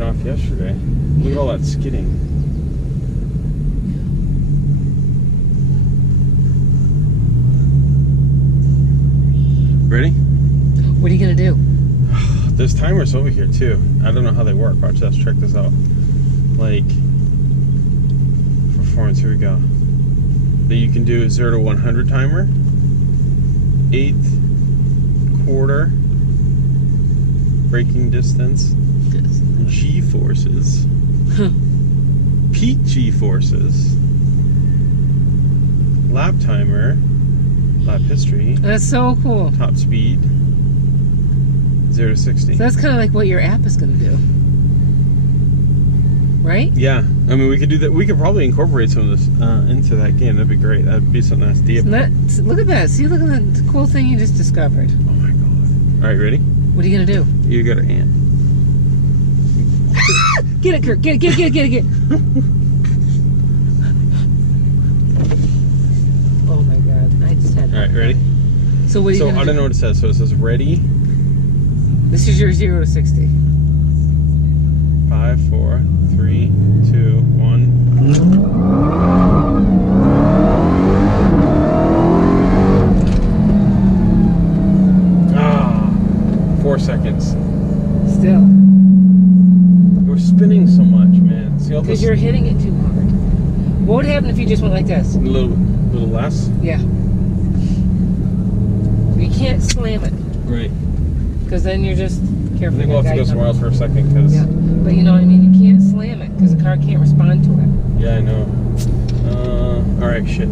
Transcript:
taken off yesterday. Look at all that skidding. Ready? What are you gonna do? There's timers over here too. I don't know how they work. Watch this. Check this out. Like performance. Here we go. That you can do 0 to 100 timer, 1/8, quarter, braking distance, G forces, peak G forces, lap timer, lap history. That's so cool. Top speed, 0 to 60. So that's kind of like what your app is gonna do, right? Yeah, I mean we could do that. We could probably incorporate some of this into that game. That'd be great. That'd be something nice. Look at that. See, look at the cool thing you just discovered. Oh my god! All right, ready? What are you gonna do? You got her hand. Get it, Kurt. Get it. Oh my god! I just had. All right, ready? So what are you gonna do? I don't know what it says. So it says ready. This is your 0 to 60. 5, 4, 3, 2, 1. Ah, 4 seconds. Still. We're spinning so much, man. See all Because this? you're hitting it too hard. What would happen if you just went like this? A little less. Yeah. You can't slam it, Right. because then you're just I careful. think we'll have to go somewhere else for a second, because. Yeah, but you know what I mean. You can't slam it because the car can't respond to it. Yeah, I know. All right, shit.